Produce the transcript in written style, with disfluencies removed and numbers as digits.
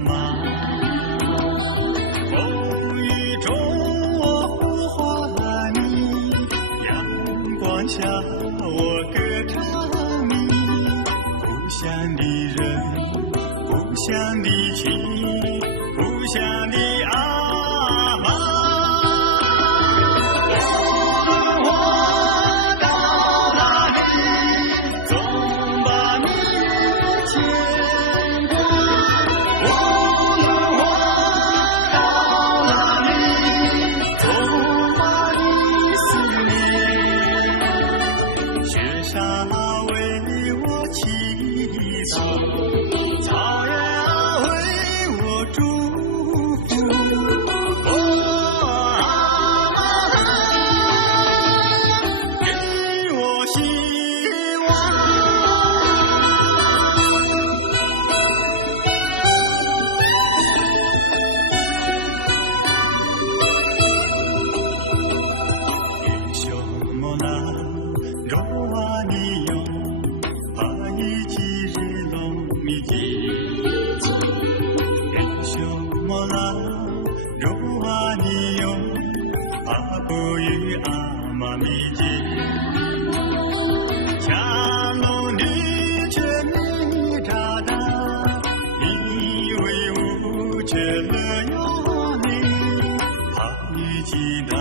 吗？风雨中我呼唤你，阳光下我歌唱你。故乡的人，故乡的情，故乡的阿妈。为我祈祷，草原为我祝福。阿妈，给我希望。英雄莫那罗瓦尼哟。英雄莫拉罗瓦尼哟，阿布与阿玛米吉，强龙女却没扎达，因为无却了哟你，阿米吉达。